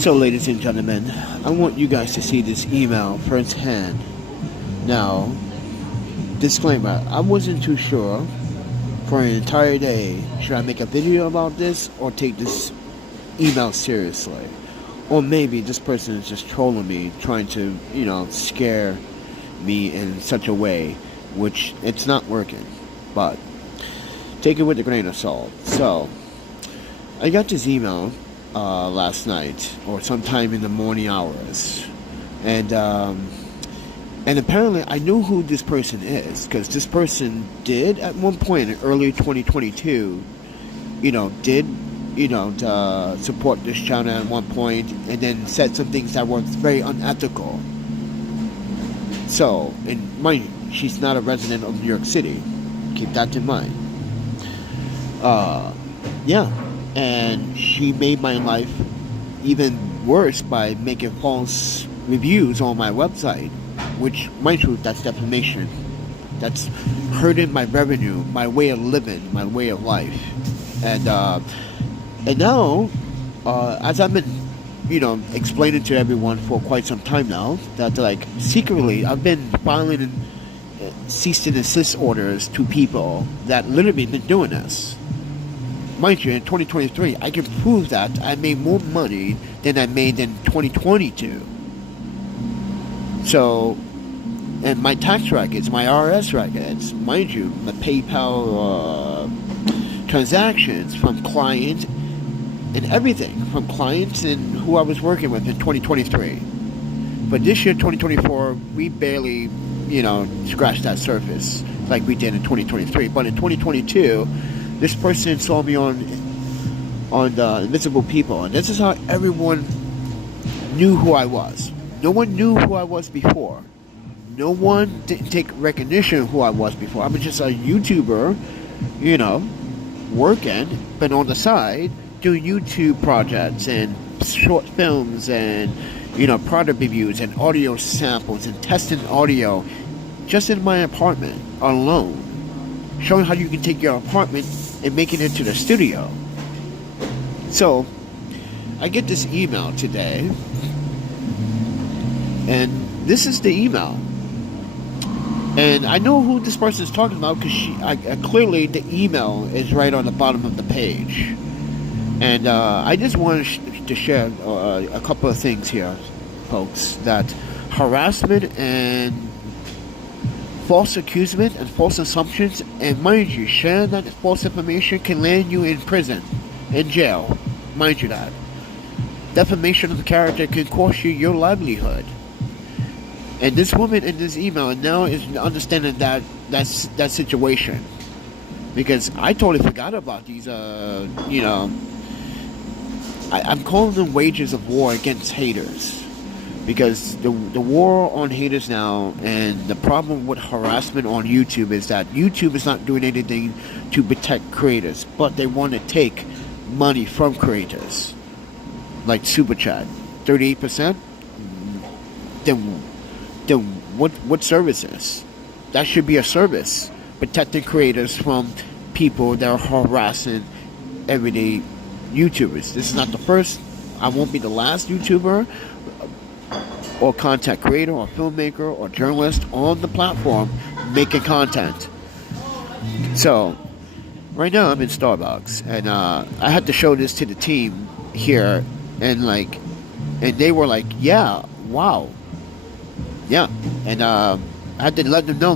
So, ladies and gentlemen, I want you guys to see this email firsthand. Now, disclaimer, I wasn't too sure for an entire day, should I make a video about this or take this email seriously? Or maybe this person is just trolling me, trying to, scare me in such a way, which it's not working. But take it with a grain of salt. So, I got this email last night, or sometime in the morning hours, and apparently I knew who this person is, because this person did at one point in early 2022, support this channel at one point, and then said some things that were very unethical. So, and mind you, she's not a resident of New York City. Keep that in mind. And she made my life even worse by making false reviews on my website, which, mind you, that's defamation. That's hurting my revenue, my way of living, my way of life. And now, as I've been, explaining to everyone for quite some time now, that, secretly, I've been filing cease and desist orders to people that literally been doing this. Mind you, in 2023, I can prove that I made more money than I made in 2022. So, and my tax records, my RS records, mind you, the PayPal transactions from clients and everything, from clients and who I was working with in 2023. But this year, 2024, we barely, scratched that surface like we did in 2023. But in 2022, this person saw me on the Invisible People, and this is how everyone knew who I was. No one knew who I was before. No one didn't take recognition of who I was before. I was just a YouTuber, working, but on the side, doing YouTube projects and short films and, product reviews and audio samples and testing audio just in my apartment alone. Showing how you can take your apartment and make it into the studio. So, I get this email today, and this is the email. And I know who this person is talking about, because clearly the email is right on the bottom of the page. And I just wanted to share a couple of things here, folks, that harassment and false accusation and false assumptions, and mind you, sharing that false information can land you in prison, in jail. Mind you that. Defamation of the character can cost you your livelihood. And this woman in this email now is understanding that situation. Because I totally forgot about these, I'm calling them wages of war against haters. Because the war on haters now, and the problem with harassment on YouTube is that YouTube is not doing anything to protect creators, but they want to take money from creators, like Super Chat, 38%. Then what services? That should be a service, protecting creators from people that are harassing everyday YouTubers. This is not the first. I won't be the last YouTuber or content creator or filmmaker or journalist on the platform making content. So, right now I'm in Starbucks, and I had to show this to the team here, and they were like, yeah, wow. Yeah, and I had to let them know,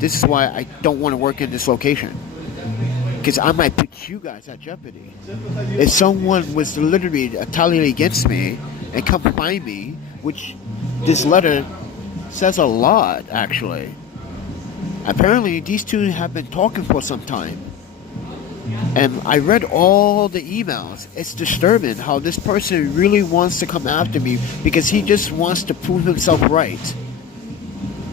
this is why I don't want to work in this location. Because I might put you guys at jeopardy. If someone was literally retaliating against me and come find me, which this letter says a lot, actually. Apparently, these two have been talking for some time. And I read all the emails. It's disturbing how this person really wants to come after me because he just wants to prove himself right.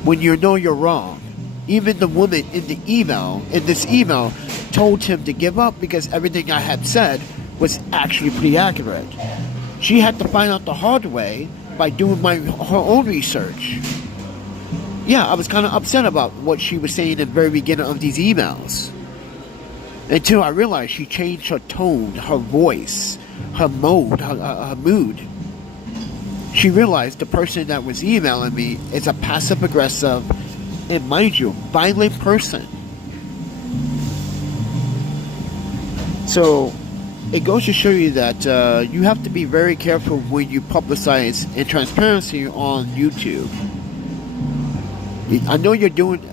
When you know you're wrong. Even the woman in this email, told him to give up because everything I had said was actually pretty accurate. She had to find out the hard way by doing her own research. Yeah, I was kind of upset about what she was saying in the very beginning of these emails. Until I realized she changed her tone, her voice, her mode, her mood. she realized the person that was emailing me is a passive aggressive and, mind you, violent person. So it goes to show you that you have to be very careful when you publicize in transparency on YouTube. I know you're doing,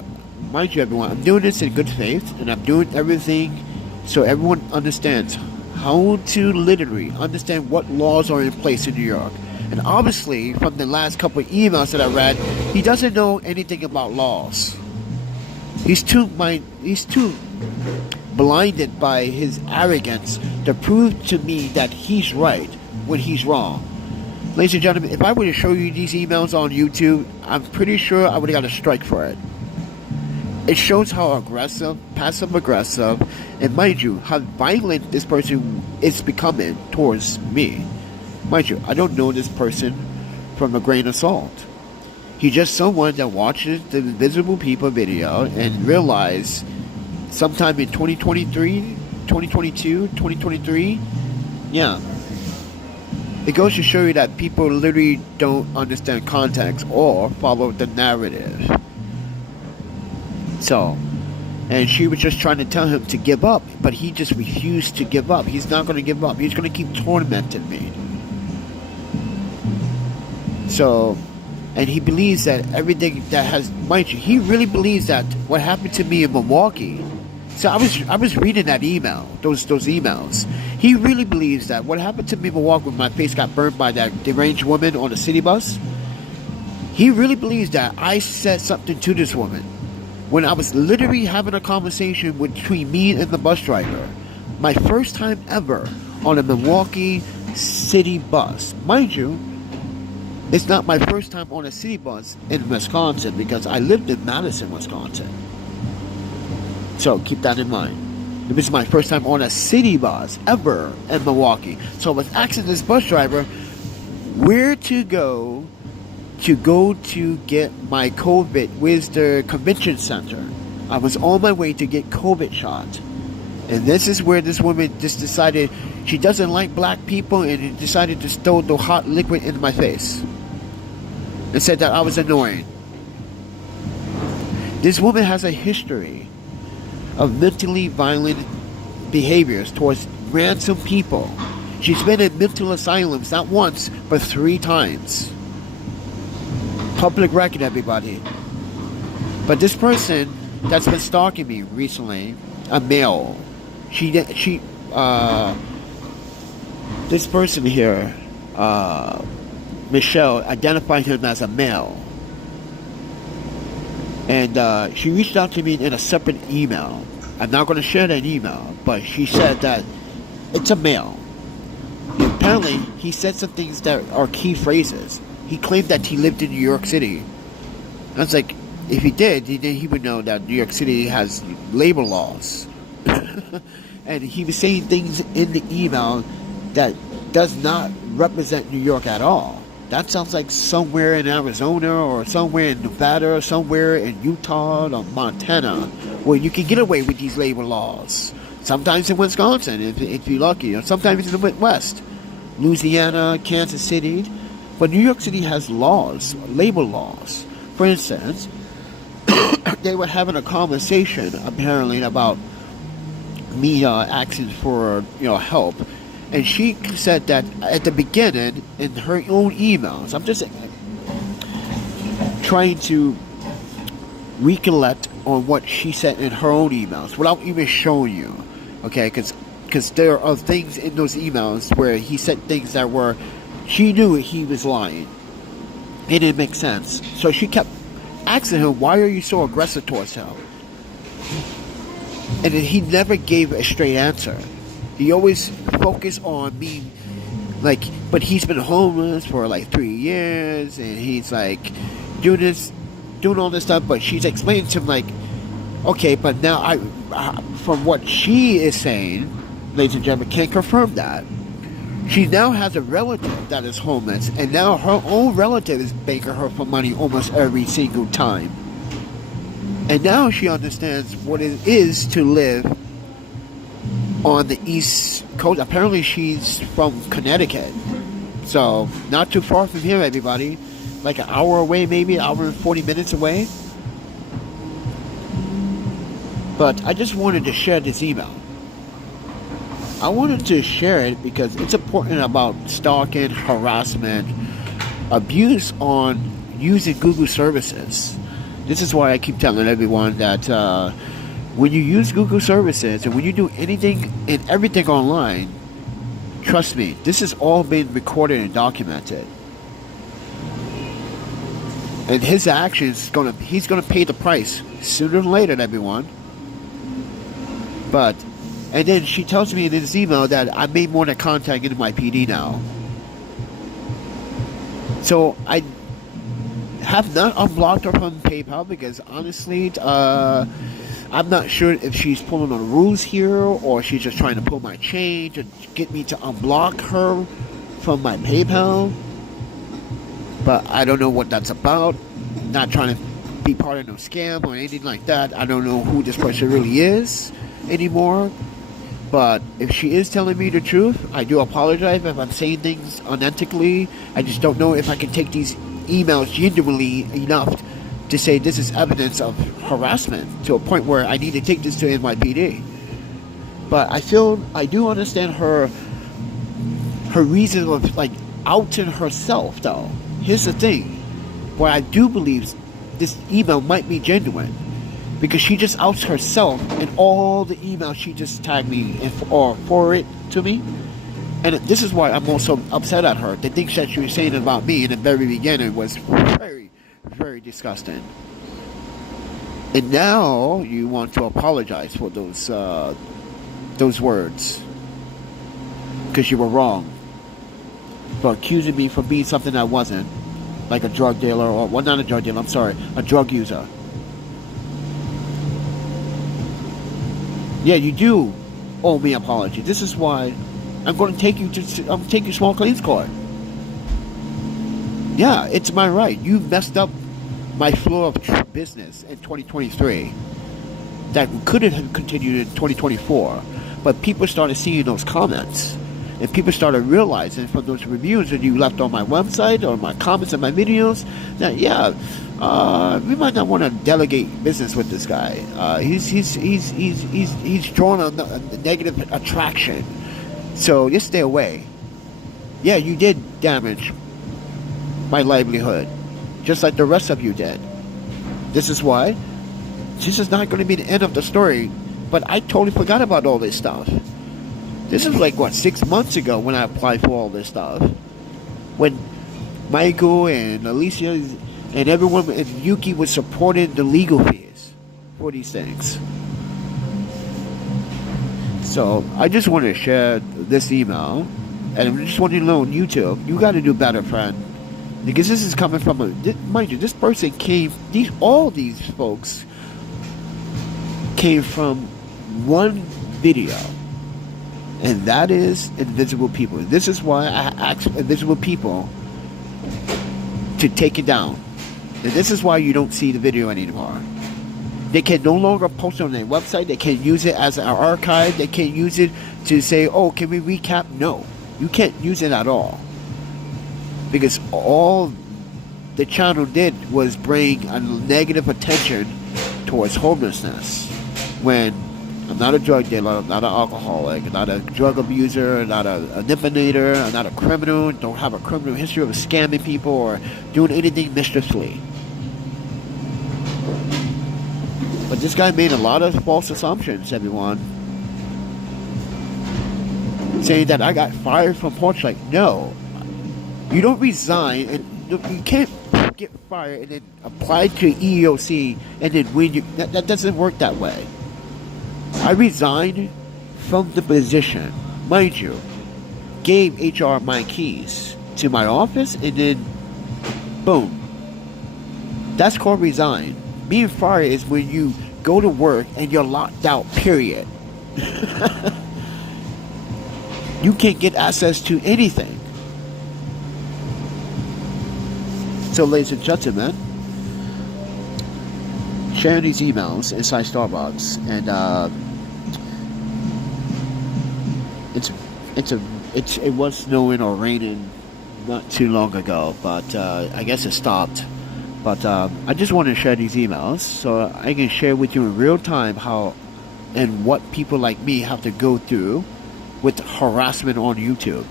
mind you everyone, I'm doing this in good faith, and I'm doing everything so everyone understands how to literally understand what laws are in place in New York. And obviously, from the last couple of emails that I read, he doesn't know anything about laws. He's too blinded by his arrogance to prove to me that he's right when he's wrong. Ladies and gentlemen, if I were to show you these emails on YouTube, I'm pretty sure I would have got a strike for it. It shows how aggressive, passive-aggressive, and mind you, how violent this person is becoming towards me. Mind you, I don't know this person from a grain of salt. He's just someone that watches the Invisible People video and realizes sometime in 2023, yeah. It goes to show you that people literally don't understand context or follow the narrative. So, and she was just trying to tell him to give up, but he just refused to give up. He's not going to give up. He's going to keep tormenting me. So, and he believes that everything that has, mind you, he really believes that what happened to me in Milwaukee. So I was reading that email, those emails. He really believes that what happened to me in Milwaukee when my face got burned by that deranged woman on the city bus. He really believes that I said something to this woman when I was literally having a conversation between me and the bus driver. My first time ever on a Milwaukee city bus. Mind you, it's not my first time on a city bus in Wisconsin because I lived in Madison, Wisconsin. So keep that in mind. This is my first time on a city bus ever in Milwaukee. So I was asking this bus driver where to go to get my COVID. Where's the convention center? I was on my way to get COVID shot. And this is where this woman just decided she doesn't like black people and decided to throw the hot liquid in my face. And said that I was annoying. This woman has a history of mentally violent behaviors towards ransom people. She's been in mental asylums not once, but 3 times. Public record, everybody. But this person that's been stalking me recently, a male, this person here, Michelle, identified him as a male. And she reached out to me in a separate email. I'm not going to share that email, but she said that it's a male. And apparently, he said some things that are key phrases. He claimed that he lived in New York City. I was like, if he did, he would know that New York City has labor laws. And he was saying things in the email that does not represent New York at all. That sounds like somewhere in Arizona or somewhere in Nevada or somewhere in Utah or Montana where you can get away with these labor laws. Sometimes in Wisconsin, if you're lucky, or sometimes in the Midwest, Louisiana, Kansas City. But New York City has laws, labor laws. For instance, they were having a conversation apparently about me asking for help. And she said that at the beginning, in her own emails, I'm just trying to recollect on what she said in her own emails without even showing you, okay? Because there are things in those emails where he said things that were, she knew he was lying. It didn't make sense. So she kept asking him, why are you so aggressive towards him? And then he never gave a straight answer. He always focused on me, like, but he's been homeless for like 3 years, and he's like doing all this stuff. But she's explaining to him like, okay, but now from what she is saying, ladies and gentlemen, can't confirm that. She now has a relative that is homeless, and now her own relative is begging her for money almost every single time. And now she understands what it is to live on the East Coast. Apparently she's from Connecticut. So, not too far from here, everybody. Like an hour away, maybe, an hour and 40 minutes away. But I just wanted to share this email. I wanted to share it because it's important about stalking, harassment, abuse on using Google services. This is why I keep telling everyone that when you use Google services and when you do anything and everything online, trust me, this has all been recorded and documented. And his actions, he's gonna pay the price sooner than later, everyone. And then she tells me in this email that I made more than contact into my PD now. So I have not unblocked her from PayPal because honestly, I'm not sure if she's pulling on rules here or she's just trying to pull my chain to get me to unblock her from my PayPal. But I don't know what that's about. Not trying to be part of no scam or anything like that. I don't know who this person really is anymore. But if she is telling me the truth, I do apologize if I'm saying things unethically. I just don't know if I can take these emails genuinely enough to say this is evidence of harassment to a point where I need to take this to NYPD. But I do understand her reason of like outing herself though. Here's the thing, where I do believe this email might be genuine. Because she just outs herself in all the emails she just tagged me or forwarded to me. And this is why I'm also upset at her. The things that she was saying about me in the very beginning was very, very disgusting. And now you want to apologize for those words. Because you were wrong. For accusing me for being something I wasn't. Like a drug dealer, or, well, not a drug dealer, I'm sorry, a drug user. Yeah, you do owe me an apology. This is why I'm going to take you to small claims court. Yeah, it's my right. You messed up my flow of business in 2023. That could have continued in 2024. But people started seeing those comments. And people started realizing from those reviews that you left on my website or my comments on my videos that, yeah, we might not want to delegate business with this guy. He's drawn a negative attraction. So just stay away. Yeah, you did damage my livelihood, just like the rest of you did. This is why. This is not going to be the end of the story. But I totally forgot about all this stuff. This is like, what, 6 months ago when I applied for all this stuff. When Michael and Alicia and everyone and Yuki was supporting the legal fees for these things. So, I just wanted to share this email. And I just want you to know on YouTube, you got to do better, friend. Because this is coming from mind you, this person came, all these folks came from one video. And that is invisible people. This is why I ask invisible people to take it down. And this is why you don't see the video anymore. They can no longer post it on their website. They can't use it as an archive. They can't use it to say, oh, can we recap? No. You can't use it at all. Because all the channel did was bring a negative attention towards homelessness. When I'm not a drug dealer, I'm not an alcoholic, I'm not a drug abuser, I'm not a manipulator, I'm not a criminal, don't have a criminal history of scamming people or doing anything mischievously. But this guy made a lot of false assumptions, everyone. Saying that I got fired from Porch. No. You don't resign, and you can't get fired and then apply to EEOC and then win. That doesn't work that way. I resigned from the position, mind you, gave HR my keys to my office, and then, boom. That's called resign. Being fired is when you go to work and you're locked out, period. You can't get access to anything. So, ladies and gentlemen, sharing these emails inside Starbucks, and it was snowing or raining not too long ago, but I guess it stopped. But I just want to share these emails so I can share with you in real time how and what people like me have to go through with harassment on YouTube.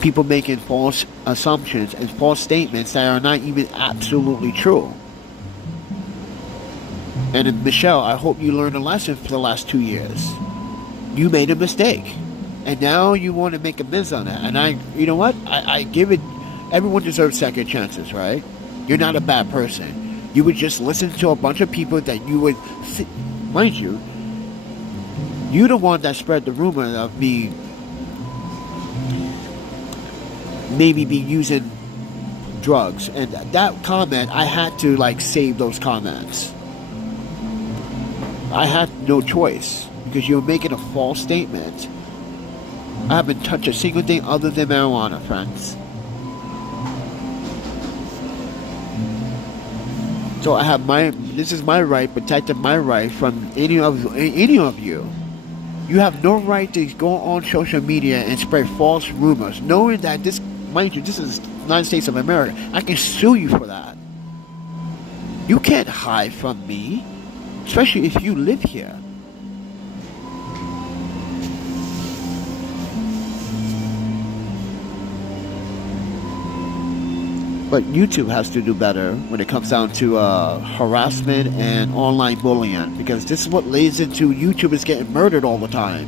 People making false assumptions and false statements that are not even absolutely true. And Michelle, I hope you learned a lesson for the last 2 years. You made a mistake, and now you want to make amends on that. And you know what? I give it. Everyone deserves second chances, right? You're not a bad person. You would just listen to a bunch of people that you would, mind you, you're the one that spread the rumor of me maybe be using drugs, and that comment, I had to like save those comments. I had no choice because you're making a false statement. I haven't touched a single thing other than marijuana, friends. So I have this is my right, protecting my right from any of you. You have no right to go on social media and spread false rumors, knowing that this, mind you, this is the United States of America. I can sue you for that. You can't hide from me, especially if you live here. But YouTube has to do better when it comes down to harassment and online bullying, because this is what leads into YouTubers getting murdered all the time.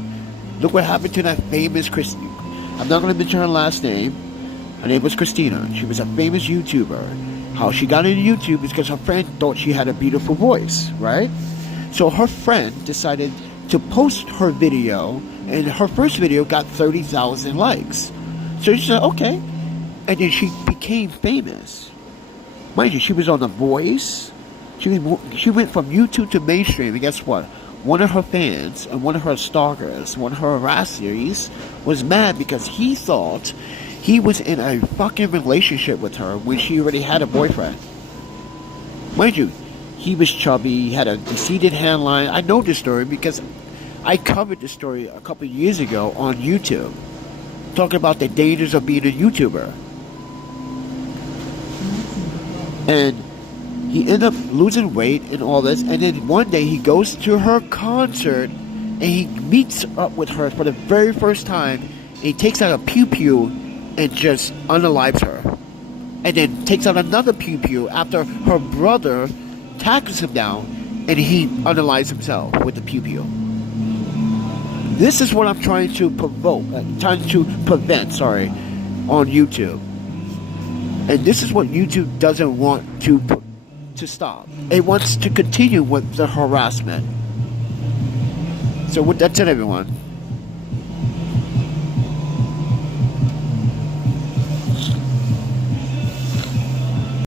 Look what happened to that famous Christine. I'm not going to mention her last name. Her name was Christina. She was a famous YouTuber. How she got into YouTube is because her friend thought she had a beautiful voice, right? So her friend decided to post her video, and her first video got 30,000 likes. So she said, okay. And then she became famous. Mind you, she was on The Voice. She went from YouTube to mainstream. And guess what? One of her fans and one of her stalkers, one of her harassers, was mad because he thought he was in a fucking relationship with her when she already had a boyfriend. Mind you, he was chubby, he had a conceited handline. I know this story because I covered this story a couple of years ago on YouTube, talking about the dangers of being a YouTuber. And he ended up losing weight and all this, and then one day he goes to her concert and he meets up with her for the very first time, and he takes out a pew-pew and just unalives her. And then takes out another pew-pew after her brother tackles him down, and he unalives himself with the pew-pew. This is what I'm trying to prevent, on YouTube. And this is what YouTube doesn't want to stop. It wants to continue with the harassment. So that's it, everyone.